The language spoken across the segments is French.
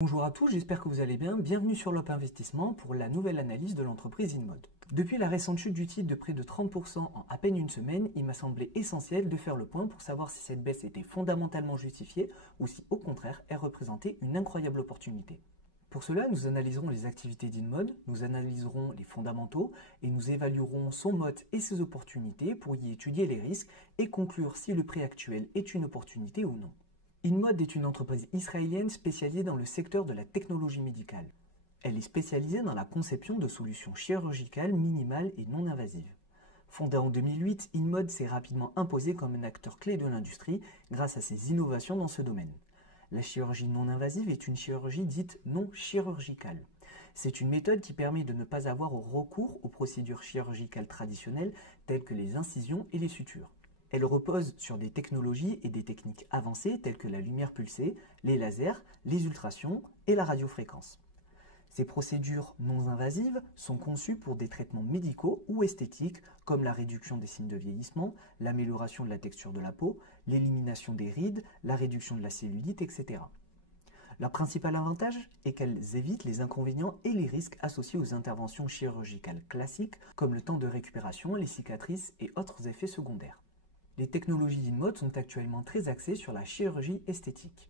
Bonjour à tous, j'espère que vous allez bien. Bienvenue sur l'Op Investissement pour la nouvelle analyse de l'entreprise InMode. Depuis la récente chute du titre de près de 30% en à peine une semaine, il m'a semblé essentiel de faire le point pour savoir si cette baisse était fondamentalement justifiée ou si au contraire elle représentait une incroyable opportunité. Pour cela, nous analyserons les activités d'InMode, nous analyserons les fondamentaux et nous évaluerons son mode et ses opportunités pour y étudier les risques et conclure si le prix actuel est une opportunité ou non. InMode est une entreprise israélienne spécialisée dans le secteur de la technologie médicale. Elle est spécialisée dans la conception de solutions chirurgicales minimales et non invasives. Fondée en 2008, InMode s'est rapidement imposée comme un acteur clé de l'industrie grâce à ses innovations dans ce domaine. La chirurgie non invasive est une chirurgie dite non chirurgicale. C'est une méthode qui permet de ne pas avoir recours aux procédures chirurgicales traditionnelles telles que les incisions et les sutures. Elle repose sur des technologies et des techniques avancées telles que la lumière pulsée, les lasers, les ultrasons et la radiofréquence. Ces procédures non invasives sont conçues pour des traitements médicaux ou esthétiques comme la réduction des signes de vieillissement, l'amélioration de la texture de la peau, l'élimination des rides, la réduction de la cellulite, etc. Leur principal avantage est qu'elles évitent les inconvénients et les risques associés aux interventions chirurgicales classiques comme le temps de récupération, les cicatrices et autres effets secondaires. Les technologies d'InMode sont actuellement très axées sur la chirurgie esthétique.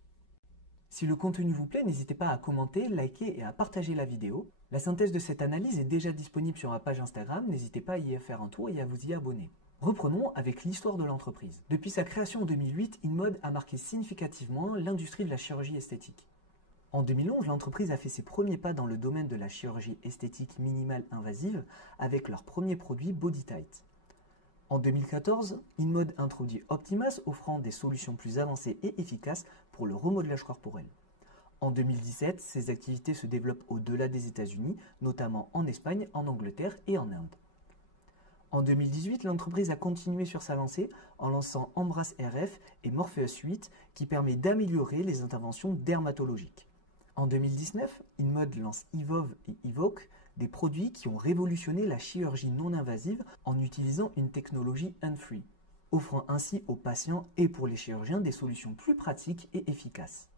Si le contenu vous plaît, n'hésitez pas à commenter, liker et à partager la vidéo. La synthèse de cette analyse est déjà disponible sur ma page Instagram, n'hésitez pas à y faire un tour et à vous y abonner. Reprenons avec l'histoire de l'entreprise. Depuis sa création en 2008, InMode a marqué significativement l'industrie de la chirurgie esthétique. En 2011, l'entreprise a fait ses premiers pas dans le domaine de la chirurgie esthétique minimale invasive avec leur premier produit BodyTite. En 2014, InMode introduit Optimas offrant des solutions plus avancées et efficaces pour le remodelage corporel. En 2017, ses activités se développent au-delà des États-Unis, notamment en Espagne, en Angleterre et en Inde. En 2018, l'entreprise a continué sur sa lancée en lançant Embrace RF et Morpheus 8 qui permet d'améliorer les interventions dermatologiques. En 2019, InMode lance Evolve et Evoke, des produits qui ont révolutionné la chirurgie non invasive en utilisant une technologie hands-free, offrant ainsi aux patients et pour les chirurgiens des solutions plus pratiques et efficaces.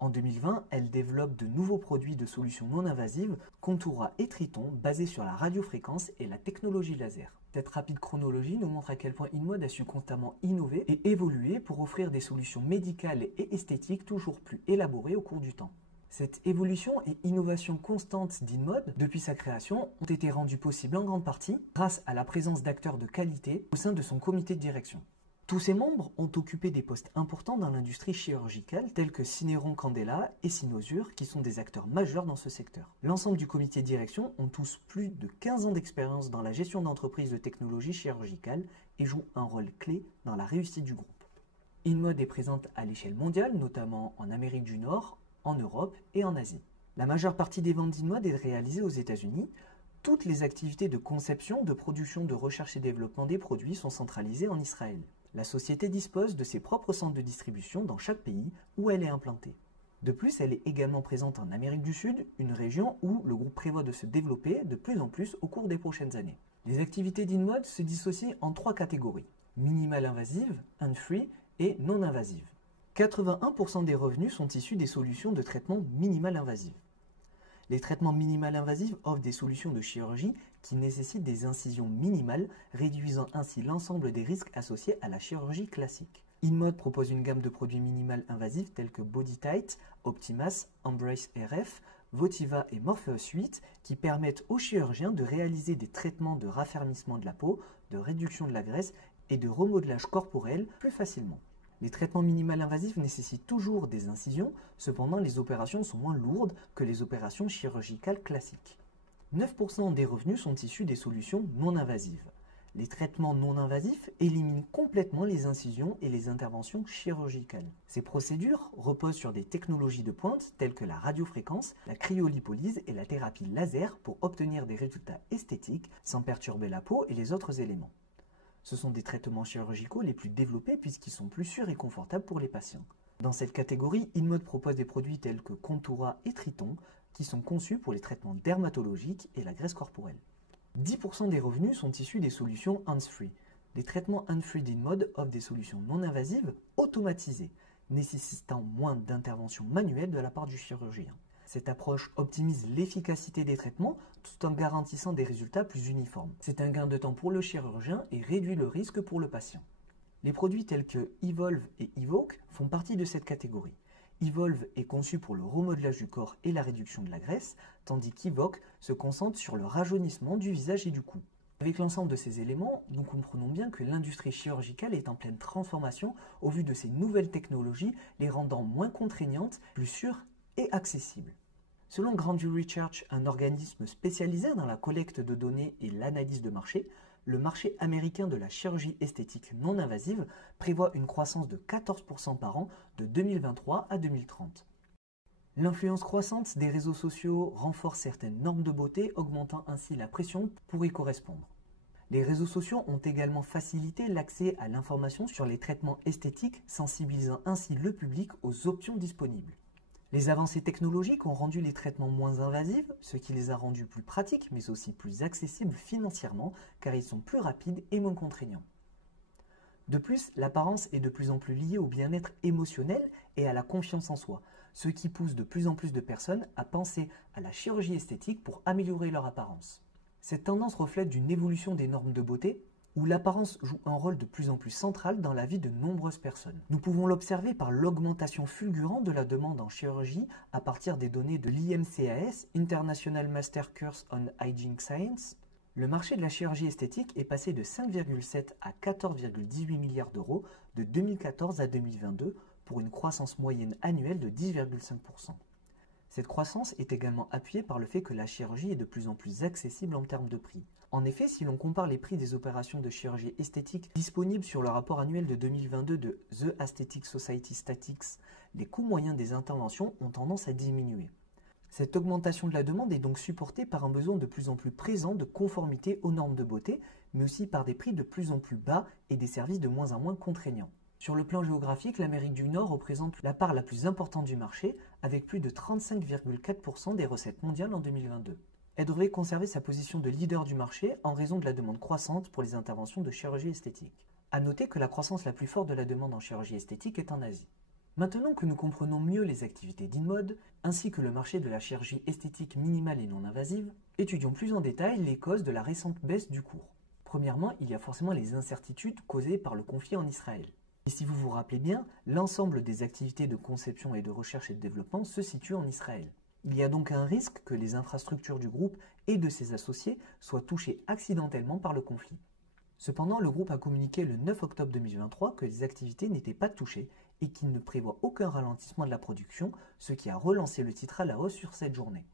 En 2020, elle développe de nouveaux produits de solutions non invasives, Contoura et Triton, basés sur la radiofréquence et la technologie laser. Cette rapide chronologie nous montre à quel point InMode a su constamment innover et évoluer pour offrir des solutions médicales et esthétiques toujours plus élaborées au cours du temps. Cette évolution et innovation constante d'InMode, depuis sa création, ont été rendues possibles en grande partie grâce à la présence d'acteurs de qualité au sein de son comité de direction. Tous ses membres ont occupé des postes importants dans l'industrie chirurgicale tels que Syneron Candela et Sinosure qui sont des acteurs majeurs dans ce secteur. L'ensemble du comité de direction ont tous plus de 15 ans d'expérience dans la gestion d'entreprises de technologie chirurgicale et jouent un rôle clé dans la réussite du groupe. InMode est présente à l'échelle mondiale, notamment en Amérique du Nord, en Europe et en Asie. La majeure partie des ventes d'InMode est réalisée aux États-Unis. Toutes les activités de conception, de production, de recherche et développement des produits sont centralisées en Israël. La société dispose de ses propres centres de distribution dans chaque pays où elle est implantée. De plus, elle est également présente en Amérique du Sud, une région où le groupe prévoit de se développer de plus en plus au cours des prochaines années. Les activités d'InMode se dissocient en 3 catégories: minimale invasive, hand-free et non invasive. 81% des revenus sont issus des solutions de traitement minimal invasive. Les traitements minimal invasifs offrent des solutions de chirurgie qui nécessitent des incisions minimales, réduisant ainsi l'ensemble des risques associés à la chirurgie classique. InMode propose une gamme de produits minimal invasifs tels que BodyTite, Optimas, Embrace RF, Votiva et Morpheus 8 qui permettent aux chirurgiens de réaliser des traitements de raffermissement de la peau, de réduction de la graisse et de remodelage corporel plus facilement. Les traitements minimal invasifs nécessitent toujours des incisions, cependant les opérations sont moins lourdes que les opérations chirurgicales classiques. 9% des revenus sont issus des solutions non invasives. Les traitements non invasifs éliminent complètement les incisions et les interventions chirurgicales. Ces procédures reposent sur des technologies de pointe telles que la radiofréquence, la cryolipolyse et la thérapie laser pour obtenir des résultats esthétiques sans perturber la peau et les autres éléments. Ce sont des traitements chirurgicaux les plus développés puisqu'ils sont plus sûrs et confortables pour les patients. Dans cette catégorie, InMode propose des produits tels que Contoura et Triton qui sont conçus pour les traitements dermatologiques et la graisse corporelle. 10% des revenus sont issus des solutions hands-free. Les traitements hands-free d'InMode offrent des solutions non invasives automatisées, nécessitant moins d'intervention manuelle de la part du chirurgien. Cette approche optimise l'efficacité des traitements tout en garantissant des résultats plus uniformes. C'est un gain de temps pour le chirurgien et réduit le risque pour le patient. Les produits tels que Evolve et Evoke font partie de cette catégorie. Evolve est conçu pour le remodelage du corps et la réduction de la graisse, tandis qu'Evoke se concentre sur le rajeunissement du visage et du cou. Avec l'ensemble de ces éléments, nous comprenons bien que l'industrie chirurgicale est en pleine transformation au vu de ces nouvelles technologies, les rendant moins contraignantes, plus sûres et accessibles. Selon Grandview Research, un organisme spécialisé dans la collecte de données et l'analyse de marché, le marché américain de la chirurgie esthétique non invasive prévoit une croissance de 14% par an de 2023 à 2030. L'influence croissante des réseaux sociaux renforce certaines normes de beauté, augmentant ainsi la pression pour y correspondre. Les réseaux sociaux ont également facilité l'accès à l'information sur les traitements esthétiques, sensibilisant ainsi le public aux options disponibles. Les avancées technologiques ont rendu les traitements moins invasifs, ce qui les a rendus plus pratiques mais aussi plus accessibles financièrement car ils sont plus rapides et moins contraignants. De plus, l'apparence est de plus en plus liée au bien-être émotionnel et à la confiance en soi, ce qui pousse de plus en plus de personnes à penser à la chirurgie esthétique pour améliorer leur apparence. Cette tendance reflète une évolution des normes de beauté, où l'apparence joue un rôle de plus en plus central dans la vie de nombreuses personnes. Nous pouvons l'observer par l'augmentation fulgurante de la demande en chirurgie à partir des données de l'IMCAS, International Master Course on Hygiene Science. Le marché de la chirurgie esthétique est passé de 5,7 à 14,18 milliards d'euros de 2014 à 2022 pour une croissance moyenne annuelle de 10,5%. Cette croissance est également appuyée par le fait que la chirurgie est de plus en plus accessible en termes de prix. En effet, si l'on compare les prix des opérations de chirurgie esthétique disponibles sur le rapport annuel de 2022 de The Aesthetic Society Statistics, les coûts moyens des interventions ont tendance à diminuer. Cette augmentation de la demande est donc supportée par un besoin de plus en plus présent de conformité aux normes de beauté, mais aussi par des prix de plus en plus bas et des services de moins en moins contraignants. Sur le plan géographique, l'Amérique du Nord représente la part la plus importante du marché, avec plus de 35,4% des recettes mondiales en 2022. Elle devrait conserver sa position de leader du marché en raison de la demande croissante pour les interventions de chirurgie esthétique. A noter que la croissance la plus forte de la demande en chirurgie esthétique est en Asie. Maintenant que nous comprenons mieux les activités d'InMode, ainsi que le marché de la chirurgie esthétique minimale et non invasive, étudions plus en détail les causes de la récente baisse du cours. Premièrement, il y a forcément les incertitudes causées par le conflit en Israël. Et si vous vous rappelez bien, l'ensemble des activités de conception et de recherche et de développement se situent en Israël. Il y a donc un risque que les infrastructures du groupe et de ses associés soient touchées accidentellement par le conflit. Cependant, le groupe a communiqué le 9 octobre 2023 que les activités n'étaient pas touchées et qu'il ne prévoit aucun ralentissement de la production, ce qui a relancé le titre à la hausse sur cette journée.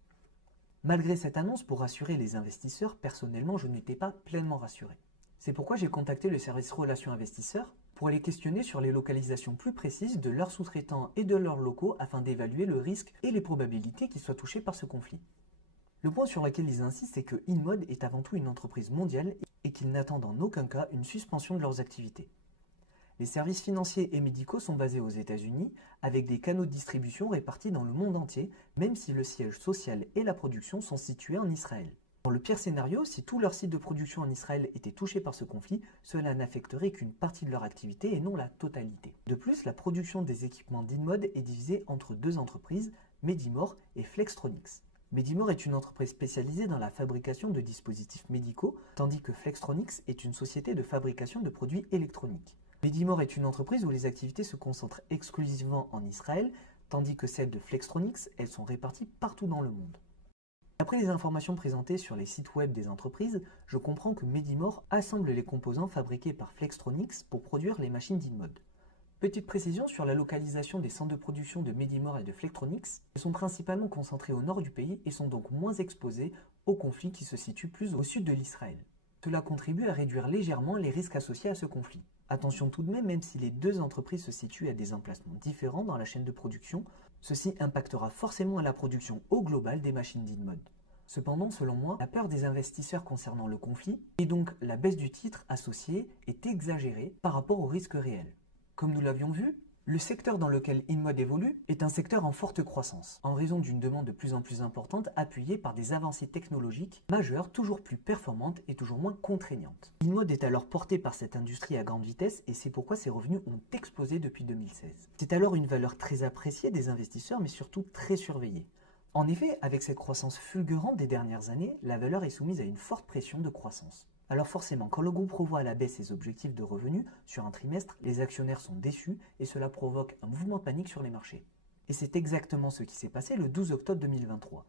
Malgré cette annonce, pour rassurer les investisseurs, personnellement, je n'étais pas pleinement rassuré. C'est pourquoi j'ai contacté le service Relations Investisseurs pour les questionner sur les localisations plus précises de leurs sous-traitants et de leurs locaux afin d'évaluer le risque et les probabilités qu'ils soient touchés par ce conflit. Le point sur lequel ils insistent, c'est que InMode est avant tout une entreprise mondiale et qu'ils n'attendent en aucun cas une suspension de leurs activités. Les services financiers et médicaux sont basés aux États-Unis, avec des canaux de distribution répartis dans le monde entier, même si le siège social et la production sont situés en Israël. Dans le pire scénario, si tous leurs sites de production en Israël étaient touchés par ce conflit, cela n'affecterait qu'une partie de leur activité et non la totalité. De plus, la production des équipements d'InMode est divisée entre deux entreprises, Medimore et Flextronics. Medimore est une entreprise spécialisée dans la fabrication de dispositifs médicaux, tandis que Flextronics est une société de fabrication de produits électroniques. Medimore est une entreprise où les activités se concentrent exclusivement en Israël, tandis que celles de Flextronics, elles sont réparties partout dans le monde. D'après les informations présentées sur les sites web des entreprises, je comprends que Medimore assemble les composants fabriqués par Flextronics pour produire les machines d'InMode. Petite précision sur la localisation des centres de production de Medimore et de Flextronics, ils sont principalement concentrés au nord du pays et sont donc moins exposés aux conflits qui se situent plus au sud de l'Israël. Cela contribue à réduire légèrement les risques associés à ce conflit. Attention tout de même si les deux entreprises se situent à des emplacements différents dans la chaîne de production, ceci impactera forcément à la production au global des machines d'InMode. Cependant, selon moi, la peur des investisseurs concernant le conflit, et donc la baisse du titre associé, est exagérée par rapport au risque réel. Comme nous l'avions vu, le secteur dans lequel InMode évolue est un secteur en forte croissance, en raison d'une demande de plus en plus importante appuyée par des avancées technologiques majeures toujours plus performantes et toujours moins contraignantes. InMode est alors porté par cette industrie à grande vitesse et c'est pourquoi ses revenus ont explosé depuis 2016. C'est alors une valeur très appréciée des investisseurs mais surtout très surveillée. En effet, avec cette croissance fulgurante des dernières années, la valeur est soumise à une forte pression de croissance. Alors forcément, quand le groupe revoit à la baisse ses objectifs de revenus sur un trimestre, les actionnaires sont déçus et cela provoque un mouvement de panique sur les marchés. Et c'est exactement ce qui s'est passé le 12 octobre 2023.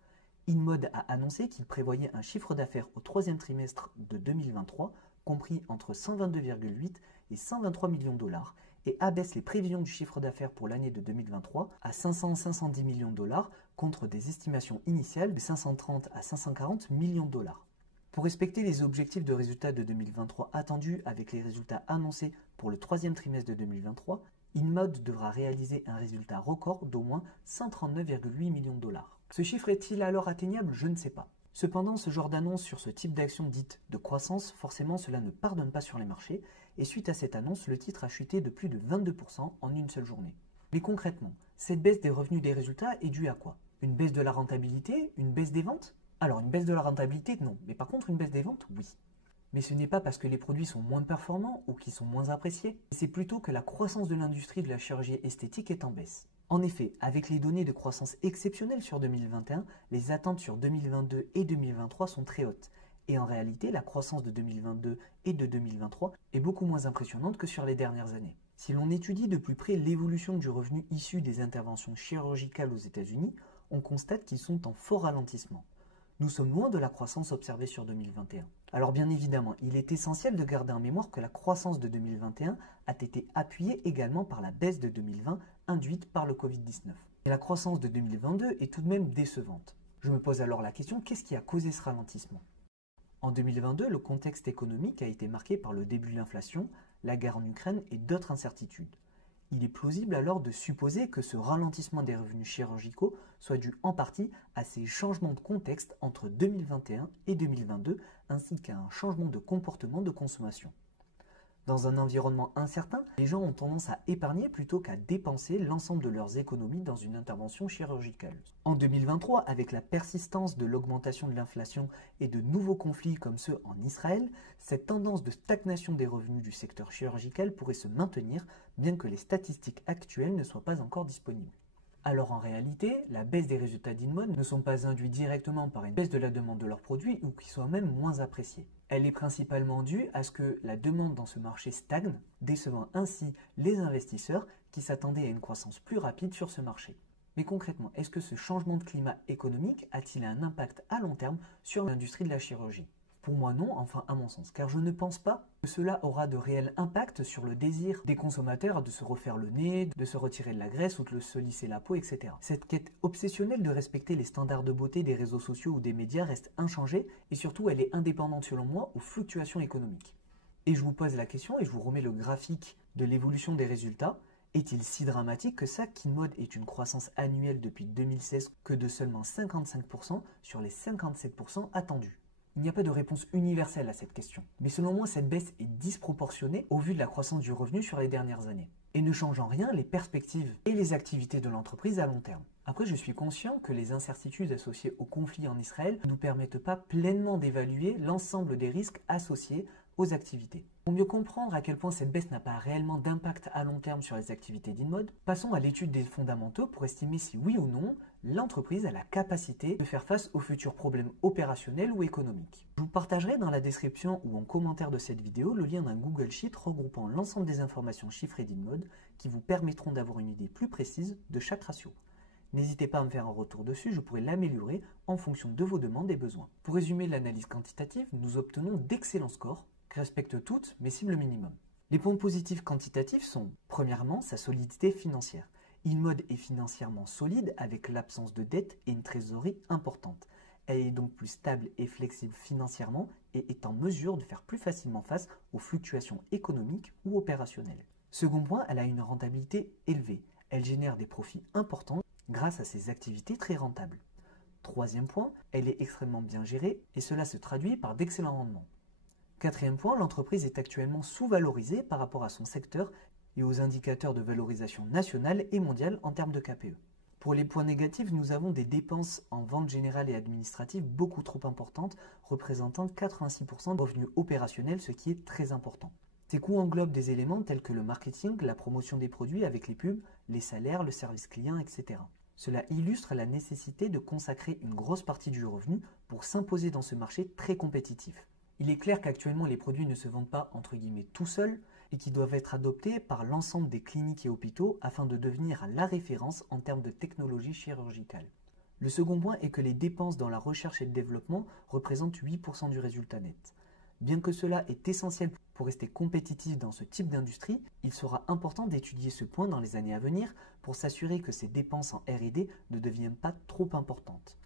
InMode a annoncé qu'il prévoyait un chiffre d'affaires au troisième trimestre de 2023 compris entre 122,8 et 123 millions de dollars et abaisse les prévisions du chiffre d'affaires pour l'année de 2023 à 500-510 millions de dollars contre des estimations initiales de 530 à 540 millions de dollars. Pour respecter les objectifs de résultats de 2023 attendus avec les résultats annoncés pour le troisième trimestre de 2023, InMode devra réaliser un résultat record d'au moins 139,8 millions de dollars. Ce chiffre est-il alors atteignable? Je ne sais pas. Cependant, ce genre d'annonce sur ce type d'action dite de croissance, forcément cela ne pardonne pas sur les marchés, et suite à cette annonce, le titre a chuté de plus de 22% en une seule journée. Mais concrètement, cette baisse des revenus des résultats est due à quoi? Une baisse de la rentabilité? Une baisse des ventes? Alors une baisse de la rentabilité, non, mais par contre une baisse des ventes, oui. Mais ce n'est pas parce que les produits sont moins performants ou qu'ils sont moins appréciés, c'est plutôt que la croissance de l'industrie de la chirurgie esthétique est en baisse. En effet, avec les données de croissance exceptionnelles sur 2021, les attentes sur 2022 et 2023 sont très hautes. Et en réalité, la croissance de 2022 et de 2023 est beaucoup moins impressionnante que sur les dernières années. Si l'on étudie de plus près l'évolution du revenu issu des interventions chirurgicales aux États-Unis, on constate qu'ils sont en fort ralentissement. Nous sommes loin de la croissance observée sur 2021. Alors bien évidemment, il est essentiel de garder en mémoire que la croissance de 2021 a été appuyée également par la baisse de 2020 induite par le Covid-19. Et la croissance de 2022 est tout de même décevante. Je me pose alors la question, qu'est-ce qui a causé ce ralentissement? En 2022, le contexte économique a été marqué par le début de l'inflation, la guerre en Ukraine et d'autres incertitudes. Il est plausible alors de supposer que ce ralentissement des revenus chirurgicaux soit dû en partie à ces changements de contexte entre 2021 et 2022, ainsi qu'à un changement de comportement de consommation. Dans un environnement incertain, les gens ont tendance à épargner plutôt qu'à dépenser l'ensemble de leurs économies dans une intervention chirurgicale. En 2023, avec la persistance de l'augmentation de l'inflation et de nouveaux conflits comme ceux en Israël, cette tendance de stagnation des revenus du secteur chirurgical pourrait se maintenir, bien que les statistiques actuelles ne soient pas encore disponibles. Alors en réalité, la baisse des résultats d'InMode ne sont pas induits directement par une baisse de la demande de leurs produits ou qui soient même moins appréciés. Elle est principalement due à ce que la demande dans ce marché stagne, décevant ainsi les investisseurs qui s'attendaient à une croissance plus rapide sur ce marché. Mais concrètement, est-ce que ce changement de climat économique a-t-il un impact à long terme sur l'industrie de la chirurgie? Pour moi non, enfin à mon sens, car je ne pense pas que cela aura de réel impact sur le désir des consommateurs de se refaire le nez, de se retirer de la graisse ou de se lisser la peau, etc. Cette quête obsessionnelle de respecter les standards de beauté des réseaux sociaux ou des médias reste inchangée et surtout elle est indépendante selon moi aux fluctuations économiques. Et je vous pose la question et je vous remets le graphique de l'évolution des résultats. Est-il si dramatique que ça qu'InMode ait une croissance annuelle depuis 2016 que de seulement 55% sur les 57% attendus? Il n'y a pas de réponse universelle à cette question. Mais selon moi, cette baisse est disproportionnée au vu de la croissance du revenu sur les dernières années. Et ne change en rien les perspectives et les activités de l'entreprise à long terme. Après, je suis conscient que les incertitudes associées au conflit en Israël ne nous permettent pas pleinement d'évaluer l'ensemble des risques associés aux activités. Pour mieux comprendre à quel point cette baisse n'a pas réellement d'impact à long terme sur les activités d'InMode, passons à l'étude des fondamentaux pour estimer si oui ou non l'entreprise a la capacité de faire face aux futurs problèmes opérationnels ou économiques. Je vous partagerai dans la description ou en commentaire de cette vidéo le lien d'un Google Sheet regroupant l'ensemble des informations chiffrées d'InMode qui vous permettront d'avoir une idée plus précise de chaque ratio. N'hésitez pas à me faire un retour dessus, je pourrai l'améliorer en fonction de vos demandes et besoins. Pour résumer l'analyse quantitative, nous obtenons d'excellents scores qui respectent toutes mes cibles minimum. Les points positifs quantitatifs sont, premièrement, sa solidité financière. InMode est financièrement solide avec l'absence de dette et une trésorerie importante. Elle est donc plus stable et flexible financièrement et est en mesure de faire plus facilement face aux fluctuations économiques ou opérationnelles. Second point, elle a une rentabilité élevée. Elle génère des profits importants grâce à ses activités très rentables. Troisième point, elle est extrêmement bien gérée et cela se traduit par d'excellents rendements. Quatrième point, l'entreprise est actuellement sous-valorisée par rapport à son secteur et aux indicateurs de valorisation nationale et mondiale en termes de KPE. Pour les points négatifs, nous avons des dépenses en vente générale et administrative beaucoup trop importantes, représentant 86% de revenus opérationnels, ce qui est très important. Ces coûts englobent des éléments tels que le marketing, la promotion des produits avec les pubs, les salaires, le service client, etc. Cela illustre la nécessité de consacrer une grosse partie du revenu pour s'imposer dans ce marché très compétitif. Il est clair qu'actuellement les produits ne se vendent pas entre guillemets tout seuls et qu'ils doivent être adoptés par l'ensemble des cliniques et hôpitaux afin de devenir la référence en termes de technologie chirurgicale. Le second point est que les dépenses dans la recherche et le développement représentent 8% du résultat net. Bien que cela est essentiel pour rester compétitif dans ce type d'industrie, il sera important d'étudier ce point dans les années à venir pour s'assurer que ces dépenses en R&D ne deviennent pas trop importantes.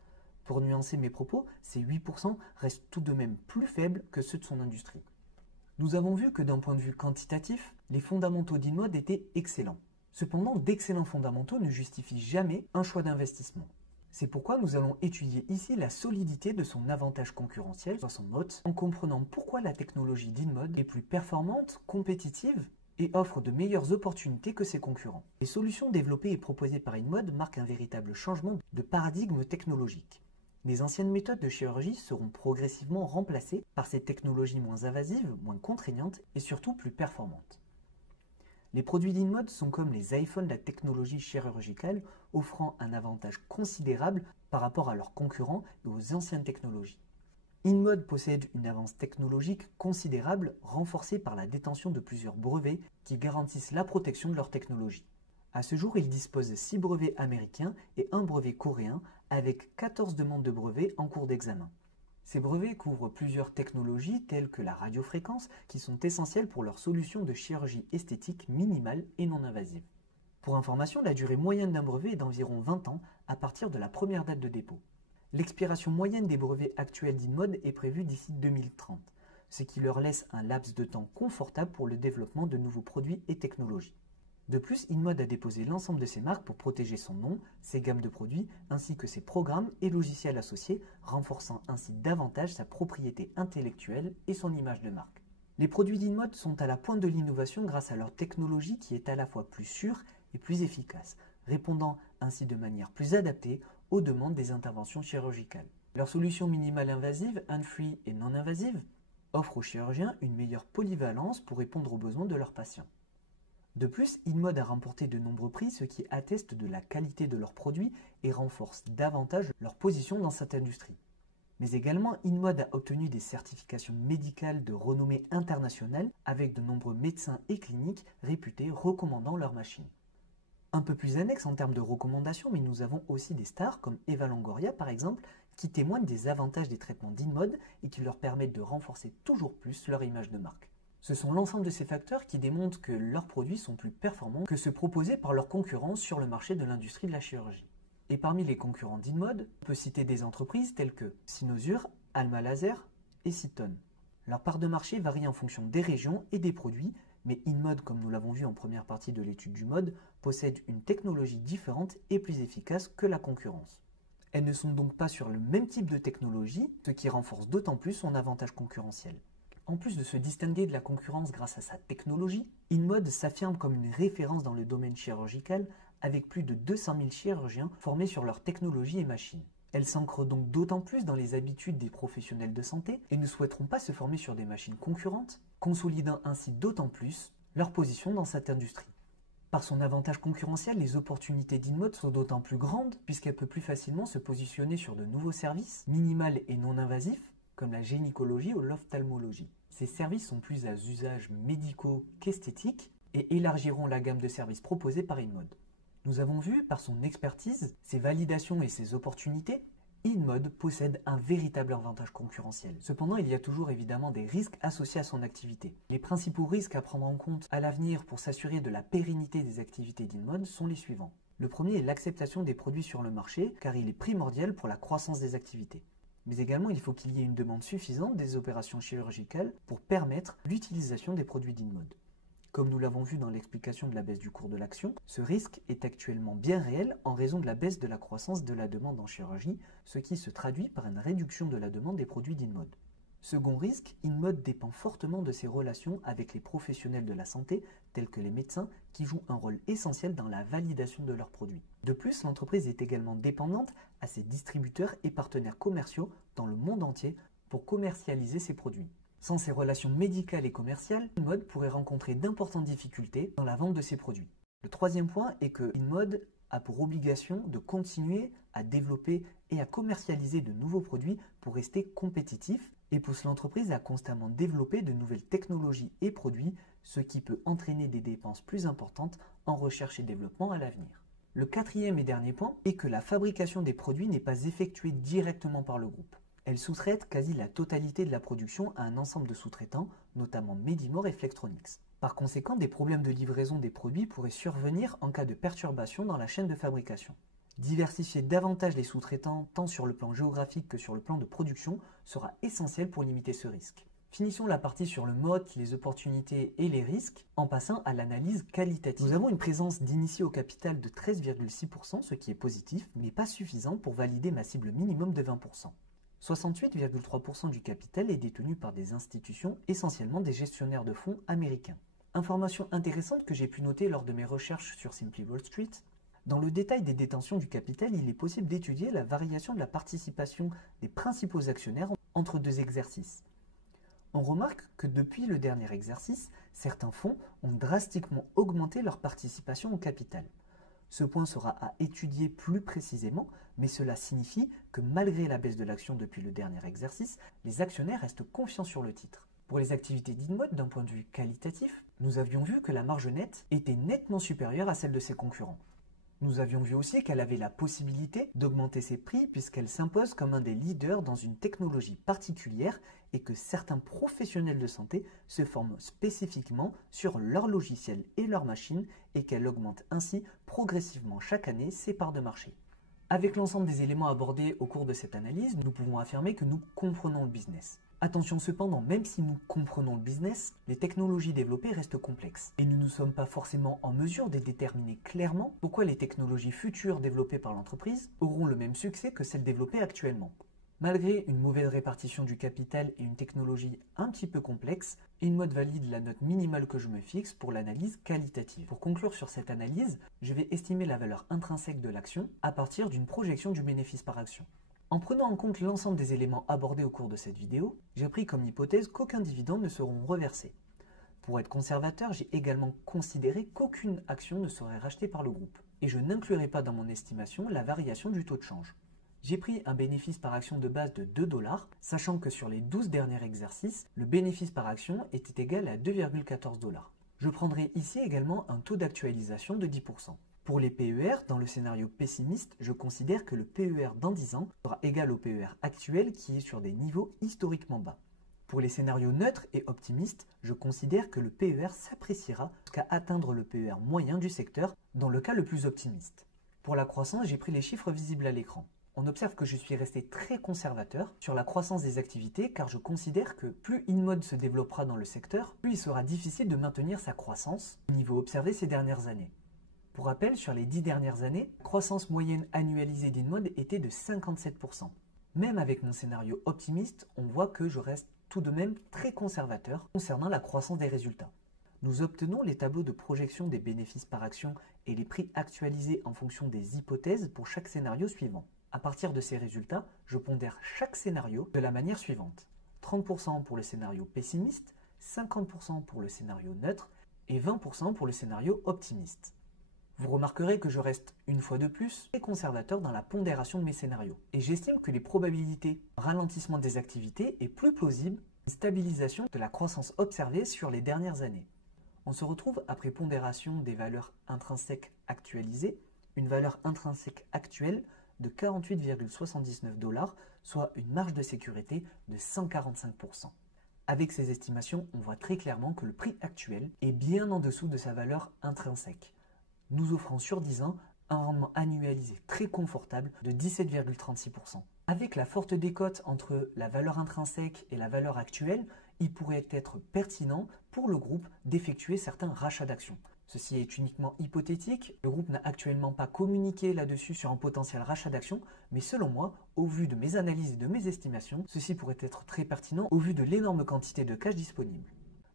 Pour nuancer mes propos, ces 8% restent tout de même plus faibles que ceux de son industrie. Nous avons vu que d'un point de vue quantitatif, les fondamentaux d'InMode étaient excellents. Cependant, d'excellents fondamentaux ne justifient jamais un choix d'investissement. C'est pourquoi nous allons étudier ici la solidité de son avantage concurrentiel, soit son moat, en comprenant pourquoi la technologie d'InMode est plus performante, compétitive et offre de meilleures opportunités que ses concurrents. Les solutions développées et proposées par InMode marquent un véritable changement de paradigme technologique. Les anciennes méthodes de chirurgie seront progressivement remplacées par ces technologies moins invasives, moins contraignantes et surtout plus performantes. Les produits d'InMode sont comme les iPhones de la technologie chirurgicale, offrant un avantage considérable par rapport à leurs concurrents et aux anciennes technologies. InMode possède une avance technologique considérable, renforcée par la détention de plusieurs brevets qui garantissent la protection de leur technologie. À ce jour, il dispose de 6 brevets américains et 1 brevet coréen, avec 14 demandes de brevets en cours d'examen. Ces brevets couvrent plusieurs technologies telles que la radiofréquence qui sont essentielles pour leur solution de chirurgie esthétique minimale et non invasive. Pour information, la durée moyenne d'un brevet est d'environ 20 ans à partir de la première date de dépôt. L'expiration moyenne des brevets actuels d'InMode est prévue d'ici 2030, ce qui leur laisse un laps de temps confortable pour le développement de nouveaux produits et technologies. De plus, InMode a déposé l'ensemble de ses marques pour protéger son nom, ses gammes de produits, ainsi que ses programmes et logiciels associés, renforçant ainsi davantage sa propriété intellectuelle et son image de marque. Les produits d'InMode sont à la pointe de l'innovation grâce à leur technologie qui est à la fois plus sûre et plus efficace, répondant ainsi de manière plus adaptée aux demandes des interventions chirurgicales. Leurs solutions minimales invasives, hand-free et non invasives, offrent aux chirurgiens une meilleure polyvalence pour répondre aux besoins de leurs patients. De plus, InMode a remporté de nombreux prix, ce qui atteste de la qualité de leurs produits et renforce davantage leur position dans cette industrie. Mais également, InMode a obtenu des certifications médicales de renommée internationale avec de nombreux médecins et cliniques réputés recommandant leurs machines. Un peu plus annexe en termes de recommandations, mais nous avons aussi des stars comme Eva Longoria par exemple, qui témoignent des avantages des traitements d'InMode et qui leur permettent de renforcer toujours plus leur image de marque. Ce sont l'ensemble de ces facteurs qui démontrent que leurs produits sont plus performants que ceux proposés par leurs concurrents sur le marché de l'industrie de la chirurgie. Et parmi les concurrents d'InMode, on peut citer des entreprises telles que Cynosure, Alma Laser et Citon. Leur part de marché varie en fonction des régions et des produits, mais InMode, comme nous l'avons vu en première partie de l'étude du mode, possède une technologie différente et plus efficace que la concurrence. Elles ne sont donc pas sur le même type de technologie, ce qui renforce d'autant plus son avantage concurrentiel. En plus de se distinguer de la concurrence grâce à sa technologie, InMode s'affirme comme une référence dans le domaine chirurgical avec plus de 200 000 chirurgiens formés sur leur technologie et machines. Elles s'ancrent donc d'autant plus dans les habitudes des professionnels de santé et ne souhaiteront pas se former sur des machines concurrentes, consolidant ainsi d'autant plus leur position dans cette industrie. Par son avantage concurrentiel, les opportunités d'InMode sont d'autant plus grandes puisqu'elle peut plus facilement se positionner sur de nouveaux services, minimales et non invasifs, comme la gynécologie ou l'ophtalmologie. Ces services sont plus à usage médicaux qu'esthétiques et élargiront la gamme de services proposés par InMode. Nous avons vu, par son expertise, ses validations et ses opportunités, InMode possède un véritable avantage concurrentiel. Cependant, il y a toujours évidemment des risques associés à son activité. Les principaux risques à prendre en compte à l'avenir pour s'assurer de la pérennité des activités d'InMode sont les suivants. Le premier est l'acceptation des produits sur le marché, car il est primordial pour la croissance des activités. Mais également, il faut qu'il y ait une demande suffisante des opérations chirurgicales pour permettre l'utilisation des produits d'InMode. Comme nous l'avons vu dans l'explication de la baisse du cours de l'action, ce risque est actuellement bien réel en raison de la baisse de la croissance de la demande en chirurgie, ce qui se traduit par une réduction de la demande des produits d'InMode. Second risque, InMode dépend fortement de ses relations avec les professionnels de la santé, tels que les médecins, qui jouent un rôle essentiel dans la validation de leurs produits. De plus, l'entreprise est également dépendante à ses distributeurs et partenaires commerciaux dans le monde entier pour commercialiser ses produits. Sans ces relations médicales et commerciales, InMode pourrait rencontrer d'importantes difficultés dans la vente de ses produits. Le troisième point est que InMode a pour obligation de continuer à développer et à commercialiser de nouveaux produits pour rester compétitif et pousse l'entreprise à constamment développer de nouvelles technologies et produits, ce qui peut entraîner des dépenses plus importantes en recherche et développement à l'avenir. Le quatrième et dernier point est que la fabrication des produits n'est pas effectuée directement par le groupe. Elle sous-traite quasi la totalité de la production à un ensemble de sous-traitants, notamment Medimore et Flextronics. Par conséquent, des problèmes de livraison des produits pourraient survenir en cas de perturbation dans la chaîne de fabrication. Diversifier davantage les sous-traitants, tant sur le plan géographique que sur le plan de production, sera essentiel pour limiter ce risque. Finissons la partie sur le mode, les opportunités et les risques, en passant à l'analyse qualitative. Nous avons une présence d'initiés au capital de 13,6%, ce qui est positif, mais pas suffisant pour valider ma cible minimum de 20%. 68,3% du capital est détenu par des institutions, essentiellement des gestionnaires de fonds américains. Information intéressante que j'ai pu noter lors de mes recherches sur Simply Wall Street. Dans le détail des détentions du capital, il est possible d'étudier la variation de la participation des principaux actionnaires entre deux exercices. On remarque que depuis le dernier exercice, certains fonds ont drastiquement augmenté leur participation au capital. Ce point sera à étudier plus précisément, mais cela signifie que malgré la baisse de l'action depuis le dernier exercice, les actionnaires restent confiants sur le titre. Pour les activités d'InMode, d'un point de vue qualitatif, nous avions vu que la marge nette était nettement supérieure à celle de ses concurrents. Nous avions vu aussi qu'elle avait la possibilité d'augmenter ses prix puisqu'elle s'impose comme un des leaders dans une technologie particulière et que certains professionnels de santé se forment spécifiquement sur leurs logiciels et leurs machines et qu'elle augmente ainsi progressivement chaque année ses parts de marché. Avec l'ensemble des éléments abordés au cours de cette analyse, nous pouvons affirmer que nous comprenons le business. Attention cependant, même si nous comprenons le business, les technologies développées restent complexes. Et nous ne sommes pas forcément en mesure de déterminer clairement pourquoi les technologies futures développées par l'entreprise auront le même succès que celles développées actuellement. Malgré une mauvaise répartition du capital et une technologie un petit peu complexe, InMode valide la note minimale que je me fixe pour l'analyse qualitative. Pour conclure sur cette analyse, je vais estimer la valeur intrinsèque de l'action à partir d'une projection du bénéfice par action. En prenant en compte l'ensemble des éléments abordés au cours de cette vidéo, j'ai pris comme hypothèse qu'aucun dividende ne seront reversés. Pour être conservateur, j'ai également considéré qu'aucune action ne serait rachetée par le groupe. Et je n'inclurai pas dans mon estimation la variation du taux de change. J'ai pris un bénéfice par action de base de 2 $, sachant que sur les 12 derniers exercices, le bénéfice par action était égal à 2,14 $. Je prendrai ici également un taux d'actualisation de 10%. Pour les PER, dans le scénario pessimiste, je considère que le PER dans 10 ans sera égal au PER actuel qui est sur des niveaux historiquement bas. Pour les scénarios neutres et optimistes, je considère que le PER s'appréciera jusqu'à atteindre le PER moyen du secteur dans le cas le plus optimiste. Pour la croissance, j'ai pris les chiffres visibles à l'écran. On observe que je suis resté très conservateur sur la croissance des activités car je considère que plus InMode se développera dans le secteur, plus il sera difficile de maintenir sa croissance au niveau observé ces dernières années. Pour rappel, sur les 10 dernières années, la croissance moyenne annualisée d'InMode était de 57%. Même avec mon scénario optimiste, on voit que je reste tout de même très conservateur concernant la croissance des résultats. Nous obtenons les tableaux de projection des bénéfices par action et les prix actualisés en fonction des hypothèses pour chaque scénario suivant. À partir de ces résultats, je pondère chaque scénario de la manière suivante. 30% pour le scénario pessimiste, 50% pour le scénario neutre et 20% pour le scénario optimiste. Vous remarquerez que je reste, une fois de plus, très conservateur dans la pondération de mes scénarios. Et j'estime que les probabilités de ralentissement des activités est plus plausible qu'une stabilisation de la croissance observée sur les dernières années. On se retrouve après pondération des valeurs intrinsèques actualisées, une valeur intrinsèque actuelle de 48,79 $, soit une marge de sécurité de 145%. Avec ces estimations, on voit très clairement que le prix actuel est bien en dessous de sa valeur intrinsèque, nous offrant sur 10 ans un rendement annualisé très confortable de 17,36%. Avec la forte décote entre la valeur intrinsèque et la valeur actuelle, il pourrait être pertinent pour le groupe d'effectuer certains rachats d'actions. Ceci est uniquement hypothétique, le groupe n'a actuellement pas communiqué là-dessus sur un potentiel rachat d'actions, mais selon moi, au vu de mes analyses et de mes estimations, ceci pourrait être très pertinent au vu de l'énorme quantité de cash disponible.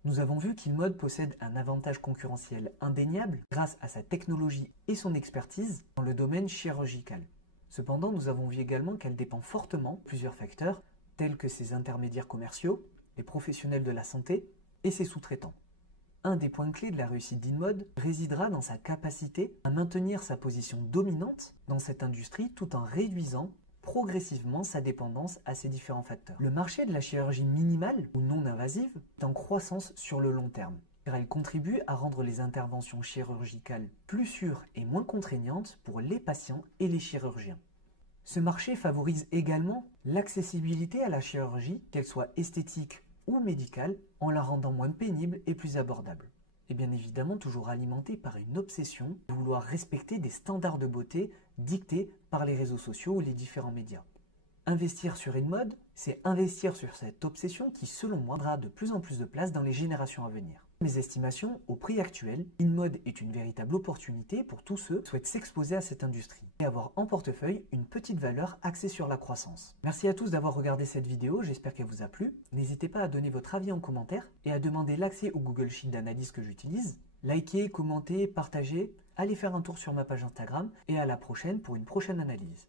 Nous avons vu qu'InMode possède un avantage concurrentiel indéniable grâce à sa technologie et son expertise dans le domaine chirurgical. Cependant, nous avons vu également qu'elle dépend fortement de plusieurs facteurs tels que ses intermédiaires commerciaux, les professionnels de la santé et ses sous-traitants. Un des points clés de la réussite d'InMode résidera dans sa capacité à maintenir sa position dominante dans cette industrie tout en réduisant progressivement sa dépendance à ces différents facteurs. Le marché de la chirurgie minimale ou non invasive est en croissance sur le long terme, car elle contribue à rendre les interventions chirurgicales plus sûres et moins contraignantes pour les patients et les chirurgiens. Ce marché favorise également l'accessibilité à la chirurgie, qu'elle soit esthétique ou médicale, en la rendant moins pénible et plus abordable. Et bien évidemment toujours alimenté par une obsession de vouloir respecter des standards de beauté dictés par les réseaux sociaux ou les différents médias. Investir sur InMode, c'est investir sur cette obsession qui, selon moi, prendra de plus en plus de place dans les générations à venir. Mes estimations, au prix actuel, InMode est une véritable opportunité pour tous ceux qui souhaitent s'exposer à cette industrie et avoir en portefeuille une petite valeur axée sur la croissance. Merci à tous d'avoir regardé cette vidéo, j'espère qu'elle vous a plu. N'hésitez pas à donner votre avis en commentaire et à demander l'accès au Google Sheet d'analyse que j'utilise. Likez, commentez, partagez, allez faire un tour sur ma page Instagram et à la prochaine pour une prochaine analyse.